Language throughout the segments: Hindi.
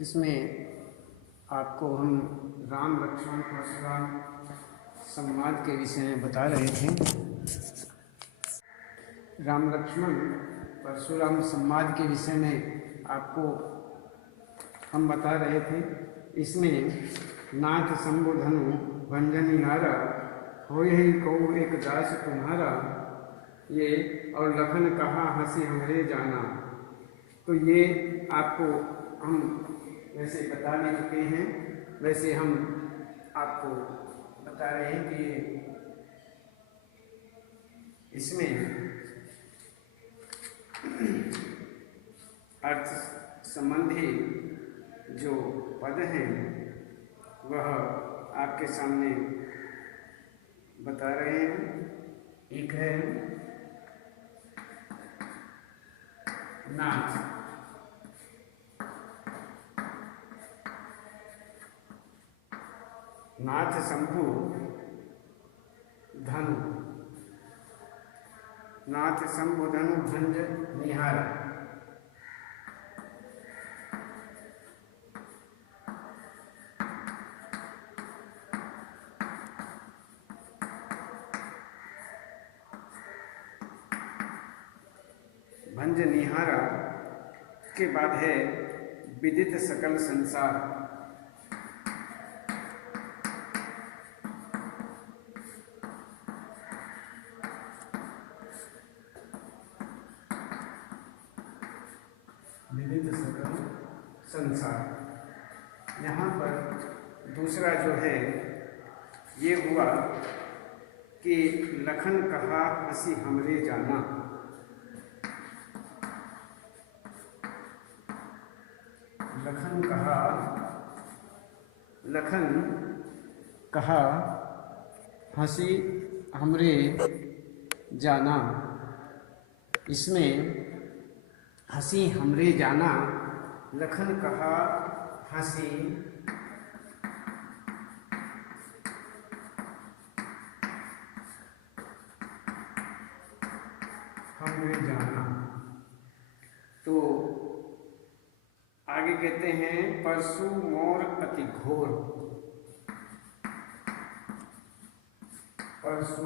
इसमें आपको हम राम लक्ष्मण परशुराम संवाद के विषय में बता रहे थे। राम लक्ष्मण परशुराम संवाद के विषय में आपको हम बता रहे थे। इसमें नाथ शंभु धनु भंजनी नारा होय ही कऊ एक दास तुम्हारा, ये और लखन कहा हंसी हमरे जाना। तो ये आपको हम वैसे बता भी चुके हैं, वैसे हम आपको बता रहे हैं कि इसमें अर्थ संबंधी जो पद हैं वह आपके सामने बता रहे हैं। एक है नाथ, नाथ शंभु धनु, नाथ शंभु धनु भंज निहारा। भंज निहारा के बाद है विदित सकल संसार। विदित सकल संसार। यहाँ पर दूसरा जो है ये हुआ कि लखन कहा हंसी हमरे जाना। लखन कहा, लखन कहा हंसी हमरे जाना। इसमें हंसी हमरे जाना, लखन कहा हंसी हमरे जाना। तो आगे कहते हैं परशु मोर अति घोर। परशु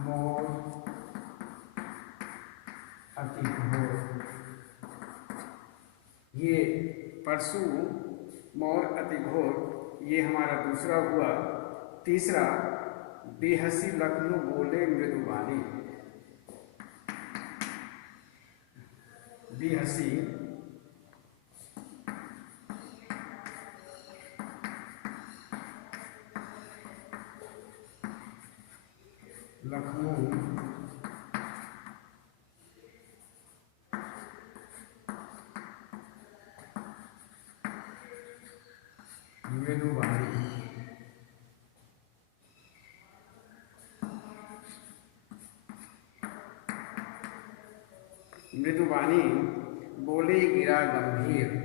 मोर अति घोर। ये परशु मोर अति घोर ये हमारा दूसरा हुआ। तीसरा बेहसी लखनऊ बोले मृदुवानी। बेहसी लखनऊ मृदुवानी। मृदुवानी बोले गिरा गंभीर।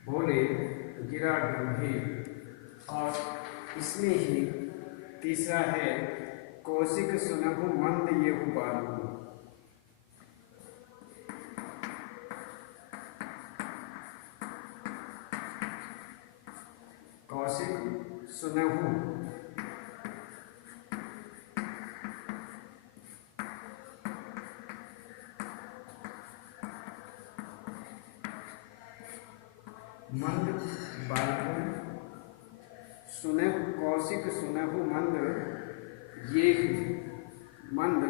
बोले गिरा गंभीर। और इसमें ही तीसरा है कौशिक सुनहु मंद येहु बालू। कौशिक सुनहु मंद बालू। सुने कौशिक सुनहु मंद ये मंद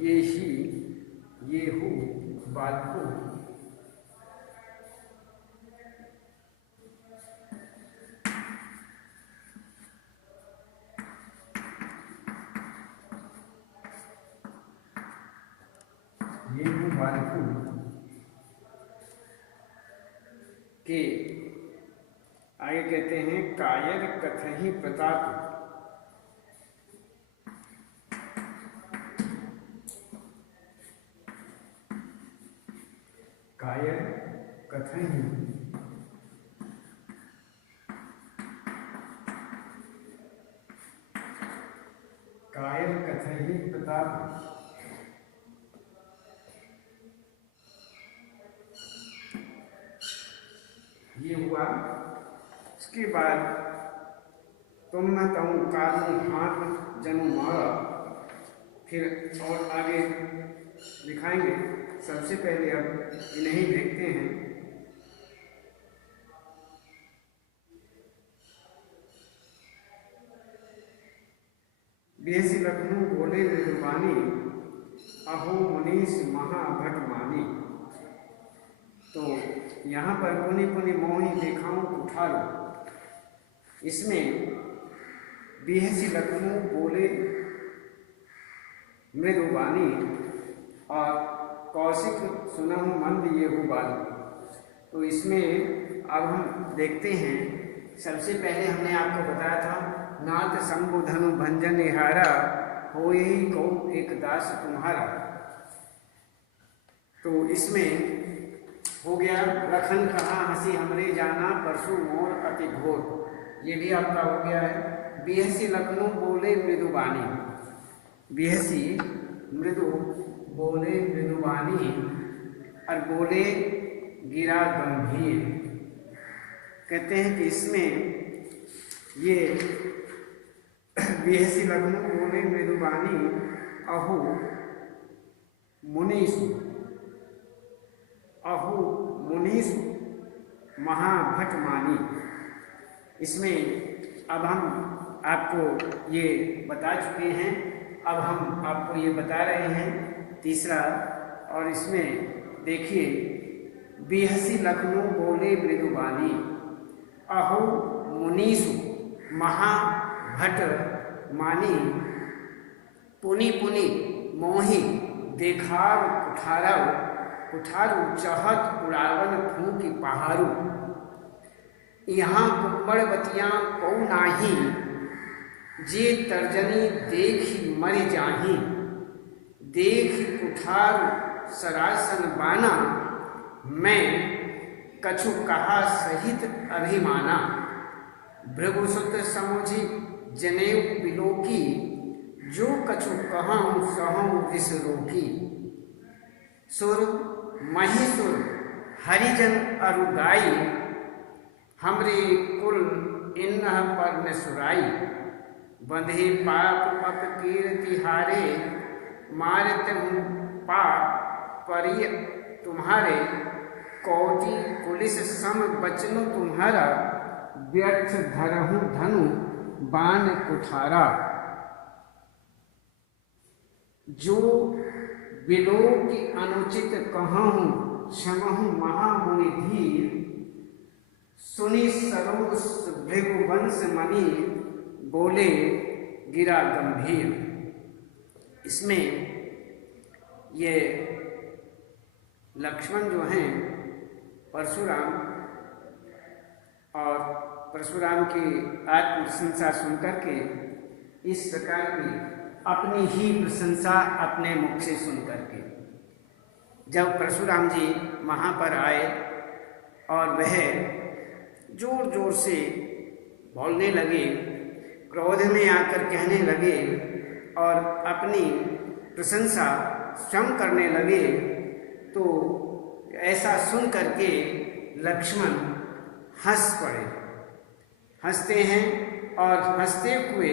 ये ही येहू बालू। येहू बालू के आगे कहते हैं कायर कथहि प्रताप। कायर कथहि कायर कथई प्रताप। ये हुआ। उसके बाद तुम न तऊ कालू हाथ जनु मारा। फिर और आगे दिखाएंगे। सबसे पहले अब इन्हें देखते हैं। बेसी लखनऊ बोले मृदुबानी, अहो मुनीष महाभट मानी। तो यहाँ पर पुनि पुनि मोहि देखाऊं कुठारो। इसमें बेहसी लखनऊ बोले मृदुबानी और कौशिक सुनहु मंद ये हो बाली। तो इसमें अब हम देखते हैं। सबसे पहले हमने आपको बताया था नाथ शंभु धनु भंजन निहारा, हो ही को एक दास तुम्हारा। तो इसमें हो गया लखन कहा हंसी हमरे जाना, परसु मोर अति घोर। ये भी आपका हो गया है। बेहसी लखनऊ बोले मृदुबानी, बेहसी मृदु बोले मृदुबानी और बोले गिरा गंभीर। कहते हैं कि इसमें ये बेहसी लखनऊ बोले मृदुबानी, अहो मुनीष, अहो मुनीष महाभट मानी। इसमें अब हम आपको ये बता चुके हैं। अब हम आपको ये बता रहे हैं तीसरा। और इसमें देखिए बेहसी लखनऊ बोले मृदुबानी, अहो मुनीष महाभट मानी। पुनि पुनि मोहि देखार कुठारा, कुठारू चहत उड़ावन फूंकी पहाड़ू। यहाँ कुंबड़वतियाँ को नाही, जे तर्जनी देखी मर जाही। देख कुठार सरासन बाना, मैं कछु कहा सहित अभिमाना। भृगुसुत समुझी जनेऊ बिलोकी, जो कछु कहूँ सहूँ विष रोकी। सुर महिसुर हरिजन अरुगाई, हमरे कुल इन्ह पर न सुराई। बंधे पाप पप कीर्ति हारे, मारत पाप परिय तुम्हारे। कौटी पुलिस सम बचनु तुम्हारा, व्यर्थ धरहु धनु बाण कुठारा। जो बिलो की अनुचित कहूँ, क्षमहु महामुनि धीर। सुनि सरोस भृगुवंश मणि, बोले गिरा गंभीर। इसमें ये लक्ष्मण जो हैं परशुराम, और परशुराम की आत्म प्रशंसा सुनकर के इस प्रकार की अपनी ही प्रशंसा अपने मुख से सुनकर के जब परशुराम जी वहाँ पर आए और वह जोर जोर से बोलने लगे, क्रोध में आकर कहने लगे और अपनी प्रशंसा स्वयं करने लगे, तो ऐसा सुन करके लक्ष्मण हंस पड़े। हंसते हैं और हंसते हुए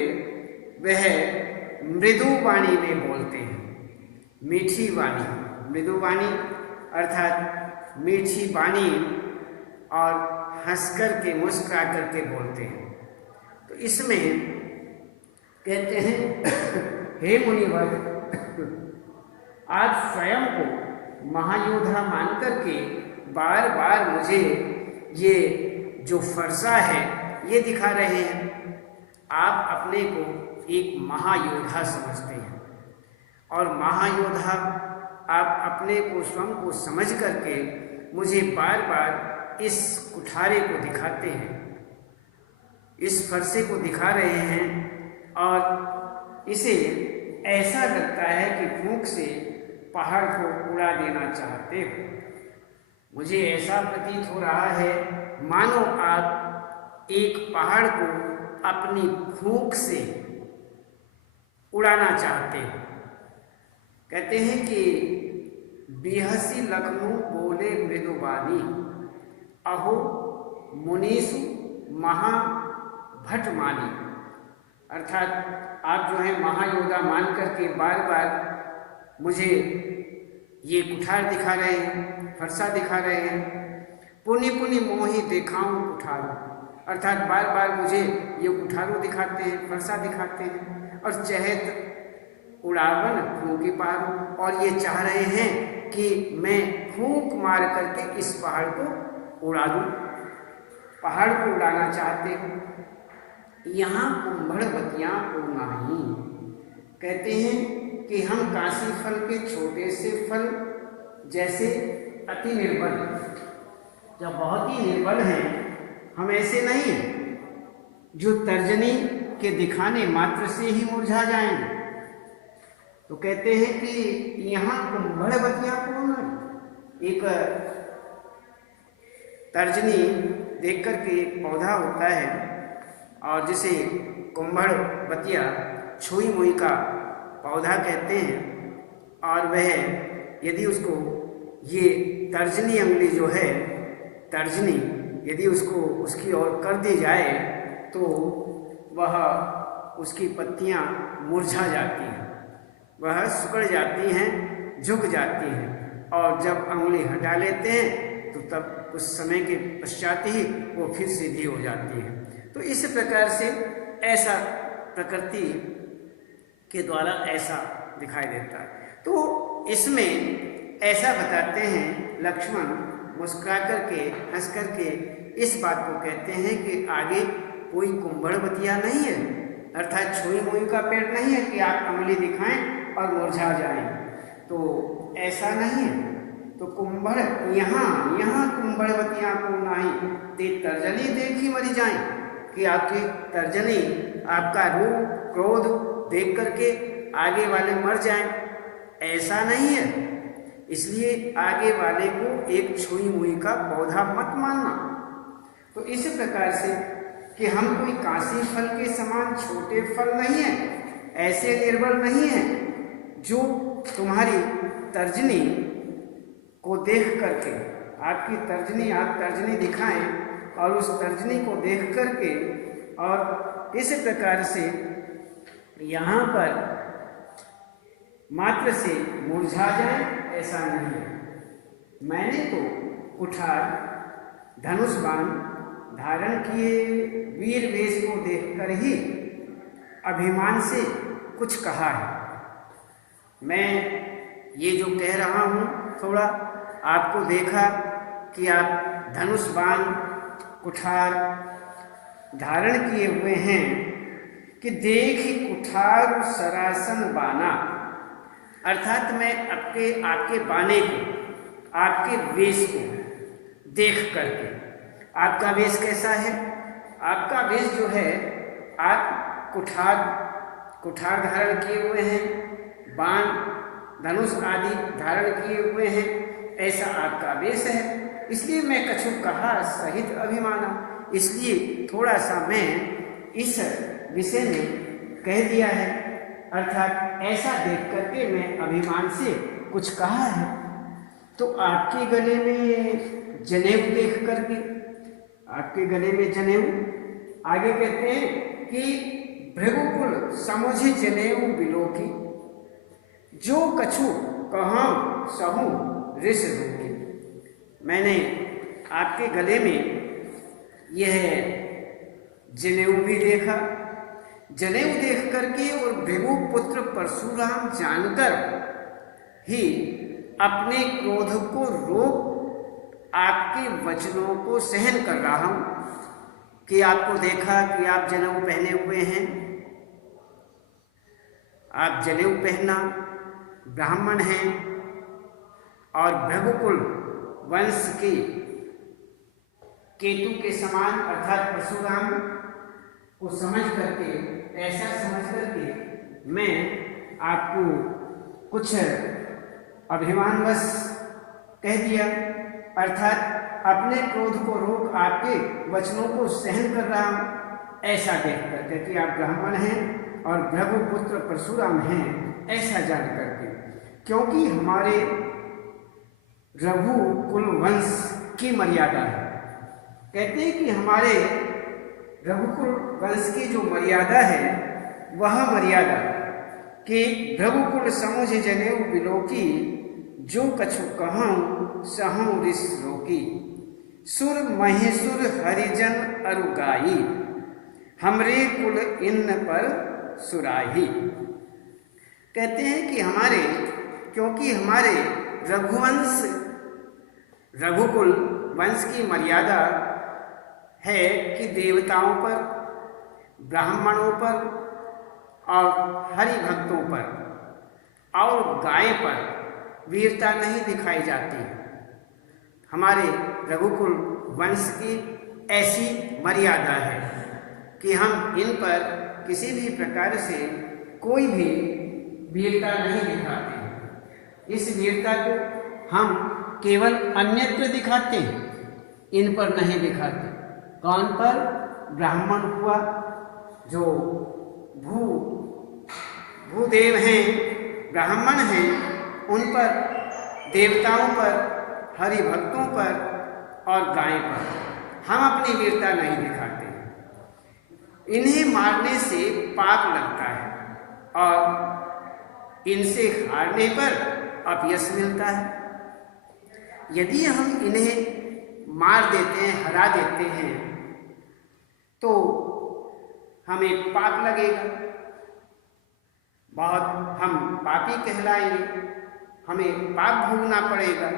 वह मृदु वाणी में बोलते हैं। मीठी वाणी, मृदु वाणी अर्थात मीठी वाणी, और हंसकर के मुस्कुरा करके बोलते हैं। तो इसमें कहते हैं हे मुनिवर, आप स्वयं को महायोद्धा मानकर के बार बार मुझे ये जो फरसा है ये दिखा रहे हैं। आप अपने को एक महायोद्धा समझते हैं और महायोद्धा आप अपने को स्वयं को समझ करके मुझे बार बार इस कुठारे को दिखाते हैं, इस फरसे को दिखा रहे हैं और इसे ऐसा लगता है कि फूंक से पहाड़ को उड़ा देना चाहते हो। मुझे ऐसा प्रतीत हो रहा है मानो आप एक पहाड़ को अपनी फूंक से उड़ाना चाहते हो। कहते हैं कि बिहसी लखनऊ बोले मृदुबानी, अहो मुनीसु महाभट मानी। अर्थात आप जो है महायोद्धा मान करके बार बार मुझे ये कुठार दिखा रहे हैं, फरसा दिखा रहे हैं। पुनि पुनि मोही देखाऊं कुठारू, अर्थात बार बार मुझे ये कुठारू दिखाते हैं, फरसा दिखाते हैं। और चहत उड़ावन फूंकी पारू, और ये चाह रहे हैं कि मैं फूंक मार करके इस पहाड़ को उड़ा दूं, पहाड़ को उड़ाना चाहते हो। यहाँ कुंभड़वतियाँ को नाही, कहते हैं कि हम काशी फल के छोटे से फल जैसे अति निर्बल, जब बहुत ही निर्बल हैं, हम ऐसे नहीं जो तर्जनी के दिखाने मात्र से ही मुरझा जाएंगे। तो कहते हैं कि यहाँ कुंभड़वतियाँ कौन है। एक तर्जनी देख करके एक पौधा होता है और जिसे कुंभड़वतिया छुई मुई का पौधा कहते हैं, और वह यदि उसको ये तर्जनी अंगुली जो है, तर्जनी यदि उसको उसकी ओर कर दी जाए तो वह उसकी पत्तियां मुरझा जाती हैं, वह सिकुड़ जाती हैं, झुक जाती हैं, और जब अंगुली हटा लेते हैं तो तब कुछ समय के पश्चात ही वो फिर सीधी हो जाती है। तो इस प्रकार से ऐसा प्रकृति के द्वारा ऐसा दिखाई देता है। तो इसमें ऐसा बताते हैं लक्ष्मण मुस्कुरा करके, हंस करके इस बात को कहते हैं कि आगे कोई कुंभड़वतिया नहीं है, अर्थात छुई मुई का पेड़ नहीं है कि आप अंगुली दिखाएं और मुरझा जाएं, तो ऐसा नहीं है। तो कुंभड़ यहाँ कुंभड़वतियाँ को नाही, ते तर्जनी देखी मरी जाएं, कि आपकी तर्जनी, आपका रूप क्रोध देख करके आगे वाले मर जाएं, ऐसा नहीं है। इसलिए आगे वाले को एक छुई मुई का पौधा मत मानना। तो इस प्रकार से कि हम कोई काशी फल के समान छोटे फल नहीं है, ऐसे निर्बल नहीं है जो तुम्हारी तर्जनी को देख करके, आपकी तर्जनी, आप तर्जनी दिखाएं और उस तर्जनी को देख करके और इस प्रकार से यहाँ पर मात्र से मुरझा जाए, ऐसा नहीं है। मैंने तो कुठार धनुष बाण धारण किए वीर वेश को देखकर ही अभिमान से कुछ कहा है। मैं ये जो कह रहा हूँ, थोड़ा आपको देखा कि आप धनुष बाण कुठार धारण किए हुए हैं कि देख कुठार सरासन बाना, अर्थात मैं आपके बाने को, आपके वेश को देख करके, आपका वेश कैसा है, आपका वेश जो है, आप कुठार धारण किए हुए हैं, बाण धनुष आदि धारण किए हुए हैं, ऐसा आपका वेश है। इसलिए मैं कछु कहा सहित अभिमाना, इसलिए थोड़ा सा मैं इस विषय में कह दिया है, अर्थात ऐसा देख करके मैं अभिमान से कुछ कहा है। तो आपके गले में जनेऊ देख करके, आपके गले में जनेऊ, आगे कहते हैं कि भृगुकुल समुझ जनेऊ बिलोकी, जो कछु कहूँ सहूँ ऋष रोकी। मैंने आपके गले में यह जनेऊ भी देखा, जनेऊ देख करके और भृगु पुत्र परशुराम जानकर ही अपने क्रोध को रोक आपके वचनों को सहन कर रहा हूं कि आपको देखा कि आप जनेऊ पहने हुए हैं, आप जनेऊ पहनना ब्राह्मण हैं और भृगुकुल वंश के केतु के समान अर्थात परशुराम को समझ करके, ऐसा समझ करके मैं आपको कुछ अभिमानवश कह दिया, अर्थात अपने क्रोध को रोक आपके वचनों को सहन कर रहा हूं, ऐसा देख करके कि आप ब्राह्मण हैं और भृगुपुत्र परशुराम हैं, ऐसा जान करके, क्योंकि हमारे रघुकुल वंश की मर्यादा है। कहते हैं कि हमारे रघुकुल वंश की जो मर्यादा है वह मर्यादा कि भृगुकुल समुझ जनेऊ बिलोकी, जो कछु कहूँ सहूँ ऋष रोकी, सुर महेशुर हरिजन अरुगाई, हमरे कुल इन पर सुराही। कहते हैं कि हमारे, क्योंकि हमारे रघुवंश रघुकुल वंश की मर्यादा है कि देवताओं पर, ब्राह्मणों पर और हरि भक्तों पर और गाय पर वीरता नहीं दिखाई जाती। हमारे रघुकुल वंश की ऐसी मर्यादा है कि हम इन पर किसी भी प्रकार से कोई भी वीरता नहीं दिखाते। इस वीरता को हम केवल अन्यत्र दिखाते हैं, इन पर नहीं दिखाते। कौन पर? ब्राह्मण हुआ, जो भूदेव हैं, ब्राह्मण हैं, उन पर, देवताओं पर, हरि भक्तों पर और गाय पर हम अपनी वीरता नहीं दिखाते। इन्हें मारने से पाप लगता है और इनसे हारने पर अपयश मिलता है। यदि हम इन्हें मार देते हैं, हरा देते हैं, तो हमें पाप लगेगा, बहुत हम पापी कहलाएंगे, हमें पाप भोगना पड़ेगा।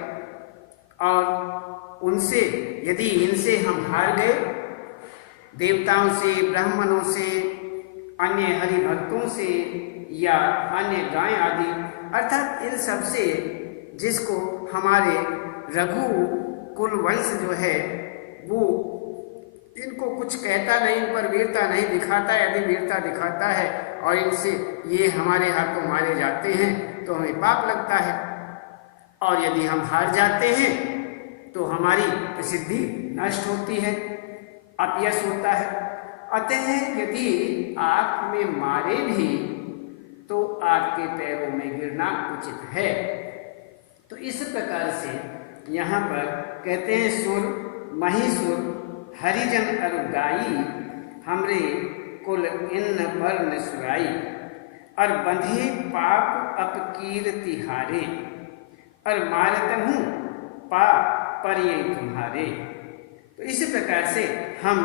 और उनसे, यदि इनसे हम हार गए, देवताओं से, ब्राह्मणों से, अन्य हरि भक्तों से या अन्य गाय आदि, अर्थात इन सब से जिसको हमारे रघु कुल वंश जो है वो इनको कुछ कहता नहीं, इन पर वीरता नहीं दिखाता। यदि वीरता दिखाता है और इनसे ये हमारे हाथों मारे जाते हैं तो हमें पाप लगता है, और यदि हम हार जाते हैं तो हमारी प्रसिद्धि नष्ट होती है, अपयश होता है। अतः यदि आप हमें मारे भी तो आपके पैरों में गिरना उचित है। तो इस प्रकार से यहाँ पर कहते हैं, सुर महिसुर हरिजन अरुगाई, हमरे कुल इन वर्ण सुराई, और बंधे पाप अपकीर तिहारे, और मारत हूँ पाप पर ये तुम्हारे। तो इसी प्रकार से हम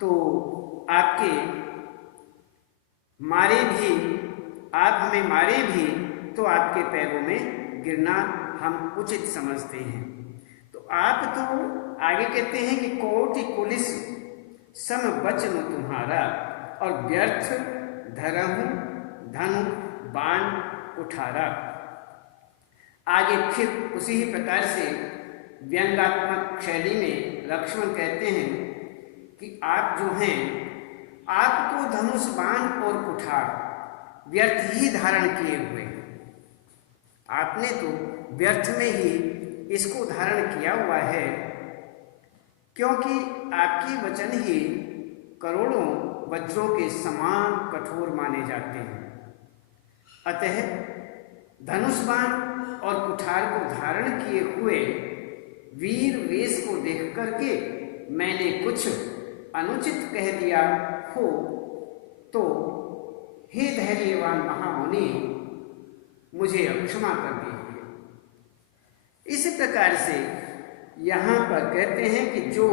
तो आपके मारे भी, आप हमें मारे भी तो आपके पैरों में गिरना हम उचित समझते हैं। तो आप तो आगे कहते हैं कि कोटि पुलिस सम वचन तुम्हारा, और व्यर्थ धरहूं धनु बाण उठारा। आगे फिर उसी ही प्रकार से व्यंग्यात्मक शैली में लक्ष्मण कहते हैं कि आप जो हैं, आपको धनुष बाण और कुठार व्यर्थ ही धारण किए हुए हैं। आपने तो व्यर्थ में ही इसको धारण किया हुआ है, क्योंकि आपकी वचन ही करोड़ों वज्रों के समान कठोर माने जाते हैं। अतः धनुष बाण और कुठार को धारण किए हुए वीर वेश को देख करके मैंने कुछ अनुचित कह दिया हो तो हे धैर्यवान महामुनि, मुझे क्षमा कर दीजिए। इस प्रकार से यहाँ पर कहते हैं कि जो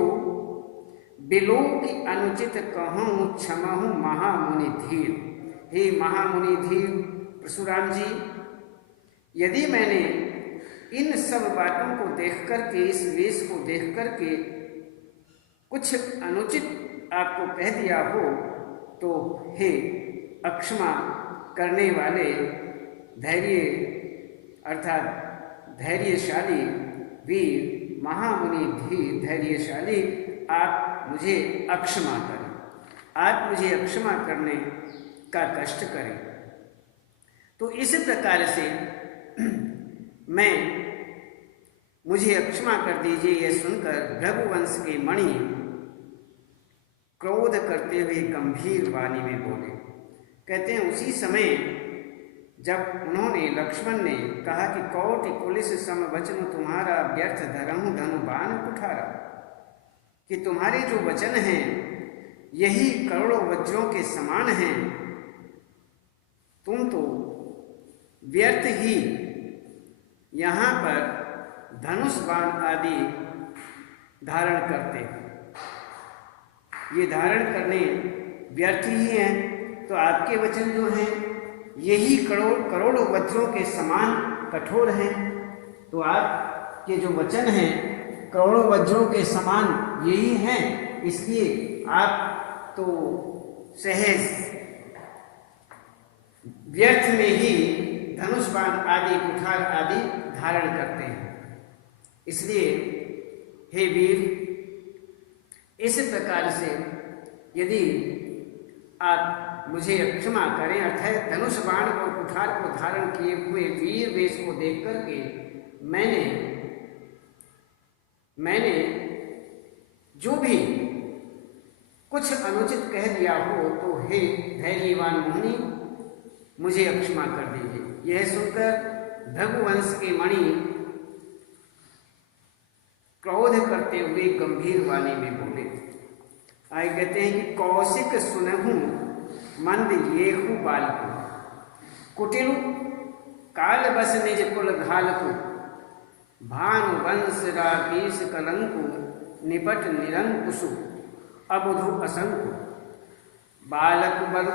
बिलो की अनुचित कहूँ क्षमाहूँ महामुनि धीर। हे महामुनि धीर परशुराम जी, यदि मैंने इन सब बातों को देख करके, इस वेश को देख करके कुछ अनुचित आपको कह दिया हो तो हे अक्षमा करने वाले धैर्य अर्थात धैर्यशाली वीर महामुनि धीर धैर्यशाली, आप मुझे अक्षमा करें, आप मुझे अक्षमा करने का कष्ट करें। तो इस प्रकार से मुझे अक्षमा कर दीजिए। यह सुनकर रघुवंश के मणि क्रोध करते हुए गंभीर वाणी में बोले। कहते हैं उसी समय जब उन्होंने लक्ष्मण ने कहा कि कौटि पुलिस सम वचन तुम्हारा व्यर्थ धरहु धनु बाण कुठारा, कि तुम्हारे जो वचन हैं यही करोड़ों वज्रों के समान हैं, तुम तो व्यर्थ ही यहाँ पर धनुष बाण आदि धारण करते हो, ये धारण करने व्यर्थ ही हैं। तो आपके वचन जो हैं यही करोड़ों वज्रों के समान कठोर हैं। तो आपके जो वचन हैं करोड़ों वज्रों के समान यही हैं, इसलिए आप तो सहज व्यर्थ में ही धनुष बाण आदि कुठार आदि धारण करते हैं। इसलिए हे वीर, इस प्रकार से यदि आप मुझे क्षमा करें, अर्थात धनुष बाण और कुठार को धारण किए हुए वीर वेश को देख करके मैंने जो भी कुछ अनुचित कह दिया हो तो हे धैर्यवान मुनि मुझे क्षमा कर दीजिए। यह सुनकर भृगुवंश के मणि क्रोध करते हुए गंभीर वाणी में बोले। आगे कहते हैं कि कौशिक सुनहु मंद येहु बालकु, कुटिल काल बस निज कुल घालकु, भानु वंश राकेश कलंकु, निपट निरंकुशु अबुधु असंकु, बालक बल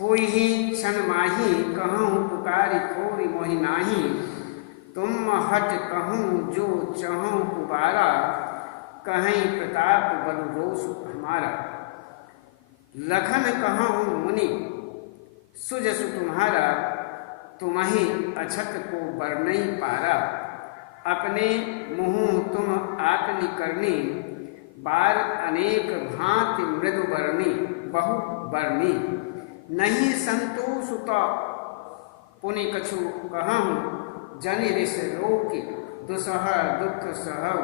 होई ही क्षण माही, कहूँ पुकारी खोरी मोहि नाही, तुम हट कहूँ जो चहूँ पुबारा, कहीं प्रताप बल रोष हमारा, लखन कहूँ मुनि सुजसु तुम्हारा, तुम्हि अछत को बरनई पारा, अपने मुँह तुम आकनि करनी, बार अनेक भांति मृदु बरनी बहु बरनी, नहीं संतोष तो पुनि कछु कहूँ, जनि ऋष रोकि दुसह दुख सहु,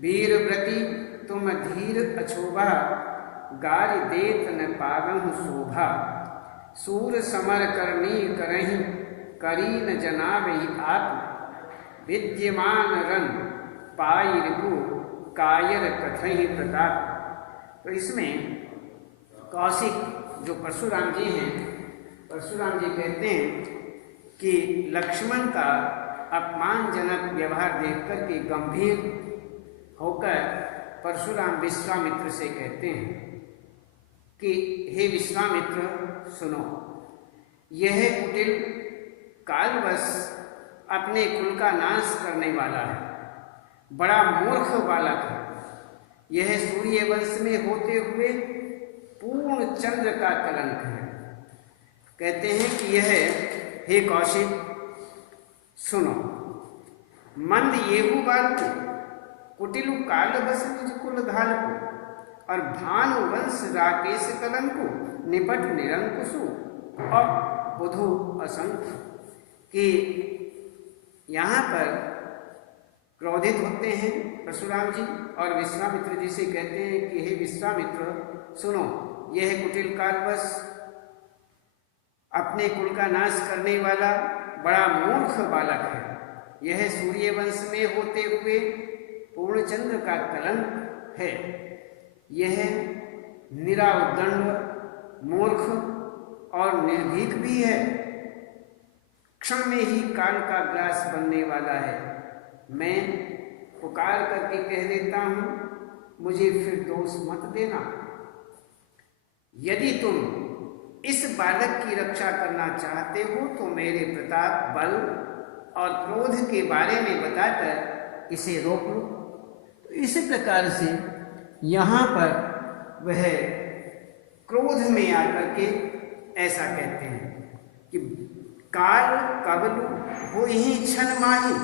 वीर व्रति तुम धीर अछोभा, गारि देत न पागहु शोभा, सूर समर करनी करही, करी न जनावहि आप, विद्यमान रन पाई रिपु, कायर कथहि प्रताप। तो इसमें कौशिक जो परशुराम जी हैं, परशुराम जी कहते हैं कि लक्ष्मण का अपमानजनक व्यवहार देख कर के गंभीर होकर परशुराम विश्वामित्र से कहते हैं कि हे विश्वामित्र सुनो, यह कुटिल कालवश अपने कुल का नाश करने वाला है, बड़ा मूर्ख बालक है। यह सूर्य वंश में होते हुए पूर्ण चंद्र का कलंक है। कहते हैं कि यह हे कौशिक सुनो, मंद येहु बालकु, कुटिलु कालवश निज कुल घालकु, और भानु वंश राकेश कलंकु, निपट निरंकुशु और बुधु असंख्य, कि यहाँ पर क्रोधित होते हैं परशुराम जी और विश्वामित्र जी से कहते हैं कि हे विश्वामित्र सुनो, यह कुटिल कालवश अपने कुल का नाश करने वाला बड़ा मूर्ख बालक है। यह सूर्य वंश में होते हुए पूर्णचंद्र का कलंक है। यह निराउदंड, मूर्ख और निर्भीक भी है। क्षण में ही काल का ग्रास बनने वाला है। मैं पुकार करके कह देता हूं, मुझे फिर दोष मत देना। यदि तुम इस बालक की रक्षा करना चाहते हो तो मेरे प्रताप, बल और क्रोध के बारे में बताकर इसे रोक लो। तो इसी प्रकार से यहाँ पर वह क्रोध में आकर के ऐसा कहते हैं कि काल कबलु हो ही क्षण माही,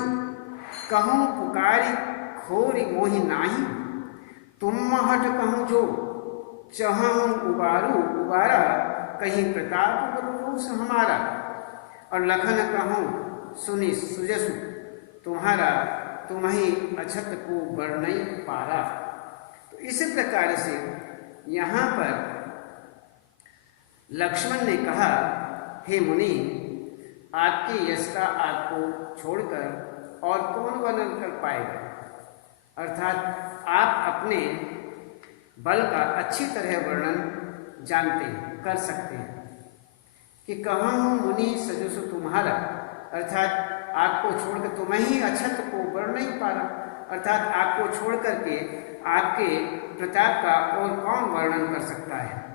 कहूँ पुकारी खोरी मोहि नाही, तुम हट कहूँ जो चहूँ उबारा, कहीं प्रताप बलरोष हमारा, और लखन कहूँ सुनि सुजसु तुम्हारा, तुम्हि अछत को बरनई पारा। तो इस प्रकार से यहाँ पर लक्ष्मण ने कहा, हे मुनि, आपके यश का आपको छोड़कर और कौन वर्णन कर पाएगा। अर्थात आप अपने बल का अच्छी तरह वर्णन जानते हैं, कर सकते हैं कि कहाँ हूँ मुनि सजो तुम्हारा, अर्थात आपको छोड़कर तो मैं ही अछत को बढ़ नहीं पा रहा, अर्थात आपको छोड़ करके आपके प्रताप का और कौन वर्णन कर सकता है।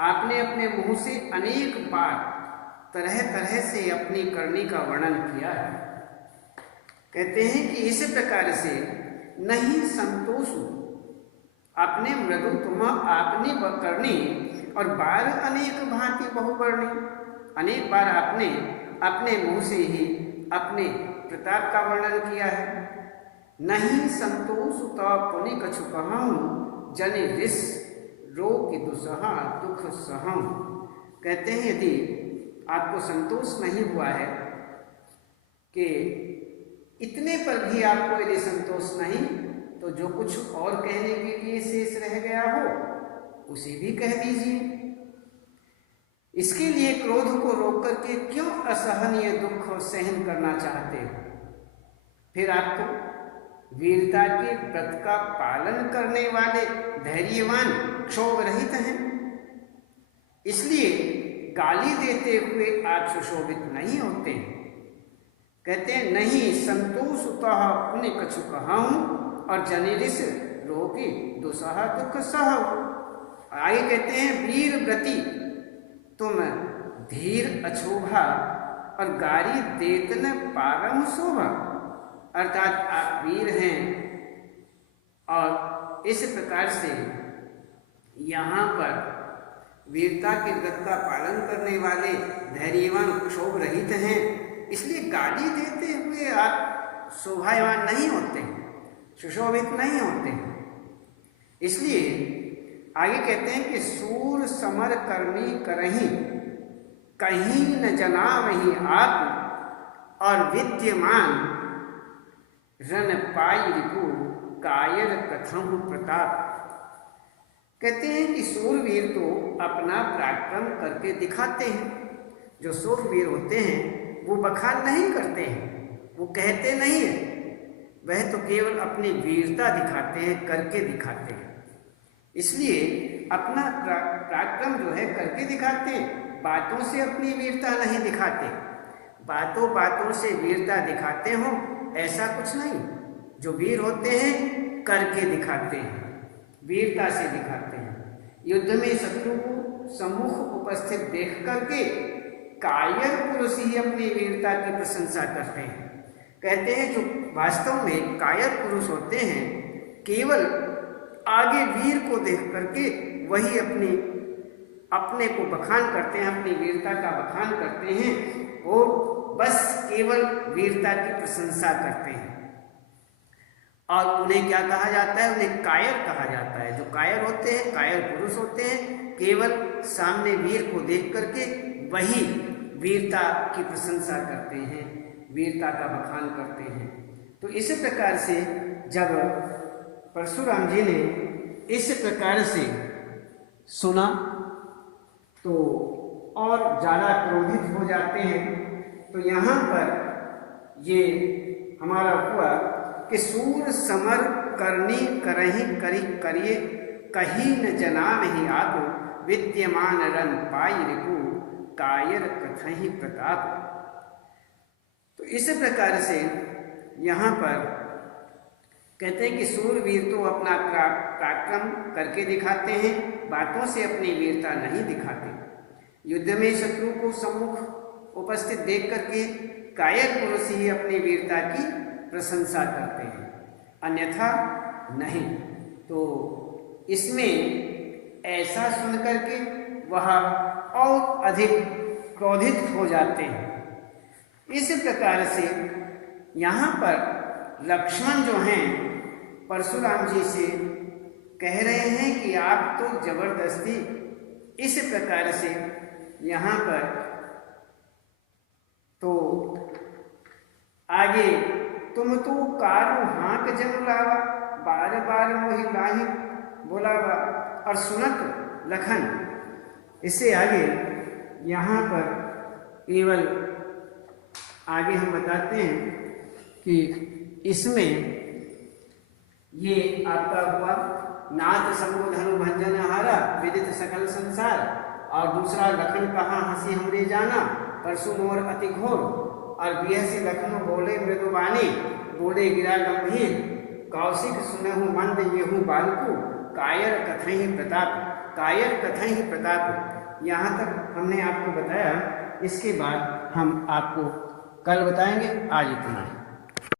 आपने अपने मुंह से अनेक बार तरह तरह से अपनी करनी का वर्णन किया है। कहते हैं कि इस प्रकार से नहीं संतोष अपने मृदु तुम आपने करनी और बार अनेक भांति बहुवर्णी, अनेक बार आपने अपने मुंह से ही अपने प्रताप का वर्णन किया है। नहीं संतोष तो पुनि कछु कहूँ जनि रिस रोग दुसहा दुख सहूँ। कहते हैं यदि आपको संतोष नहीं हुआ है कि इतने पर भी आपको यदि संतोष नहीं, तो जो कुछ और कहने के लिए शेष रह गया हो उसे भी कह दीजिए। इसके लिए क्रोध को रोक करके क्यों असहनीय दुख सहन करना चाहते हो? फिर आप तो वीरता के व्रत का पालन करने वाले धैर्यवान क्षोभ रहित हैं, इसलिए गाली देते हुए आप सुशोभित नहीं होते। कहते हैं नहीं संतोष पुण्य कछु कहूँ और जनिरिस रोगी दुसह दुख सह। आगे कहते हैं वीर व्रती तुम धीर अछोभा और गारी देतन पारम शोभा, अर्थात आप वीर हैं और इस प्रकार से यहाँ पर वीरता के व्रत का पालन करने वाले धैर्यवान क्षोभ रहित हैं, इसलिए गाली देते हुए आप शोभावान नहीं होते, सुशोभित नहीं होते। इसलिए आगे कहते हैं कि सूर समर करनी करही कहीं न जना वही आप और विद्यमान रन पाई रिपु कायर कथम प्रताप। कहते हैं कि सूरवीर तो अपना पराक्रम करके दिखाते हैं। जो सूरवीर होते हैं वो बखान नहीं करते हैं, वो कहते नहीं हैं, वह तो केवल अपनी वीरता दिखाते हैं, करके दिखाते हैं। इसलिए अपना पराक्रम जो है करके दिखाते हैं, बातों से अपनी वीरता नहीं दिखाते। बातों बातों से वीरता दिखाते हो ऐसा कुछ नहीं। जो वीर होते हैं करके दिखाते हैं, वीरता से दिखाते हैं। युद्ध में शत्रु को सम्मुख उपस्थित देख करके कायर पुरुष ही अपनी वीरता की प्रशंसा करते हैं। कहते हैं जो वास्तव में कायर पुरुष होते हैं केवल आगे वीर को देख करके वही अपने को बखान करते हैं, अपनी वीरता का बखान करते हैं, वो बस केवल वीरता की प्रशंसा करते हैं। और उन्हें क्या कहा जाता है? उन्हें कायर कहा जाता है। जो कायर होते हैं, कायर पुरुष होते हैं, केवल सामने वीर को देख करके वही वीरता की प्रशंसा करते हैं, वीरता का बखान करते हैं। तो इस प्रकार से जब परशुराम जी ने इस प्रकार से सुना तो और ज़्यादा क्रोधित हो जाते हैं। तो यहाँ पर ये हमारा हुआ कि सूर समर करनी करही करी करिए कहीं न जना नहीं आगो विद्यमान रन पाई रिपु कायर कथहि प्रताप। तो इस प्रकार से यहाँ पर कहते हैं कि सूरवीर तो अपना पराक्रम करके दिखाते हैं, बातों से अपनी वीरता नहीं दिखाते। युद्ध में शत्रु को सम्मुख उपस्थित देख करके कायर पुरुष ही अपनी वीरता की प्रशंसा करते हैं, अन्यथा नहीं। तो इसमें ऐसा सुन करके वह और अधिक क्रोधित हो जाते हैं। इस प्रकार से यहाँ पर लक्ष्मण जो हैं परशुराम जी से कह रहे हैं कि आप तो जबरदस्ती इस प्रकार से यहाँ पर तो आगे तुम तो कारू हाँक जन लावा बार बार मोहि लाहि बोलावा और सुनत लखन। इससे आगे यहाँ पर केवल आगे हम बताते हैं कि इसमें ये आपका हुआ नाथ संबोधनु भंजन हारा विदित सकल संसार, और दूसरा लखन कहाँ हंसी हमरे जाना परसु मोर अति घोर, और बिहसी लखन बोले मृदुवाणी बोले गिरा गंभीर, कौशिक सुनहु मंद येहू बालकू कायर कथहि प्रताप, कायर कथहि प्रताप। यहाँ तक हमने आपको बताया। इसके बाद हम आपको कल बताएंगे। आज इतना ही।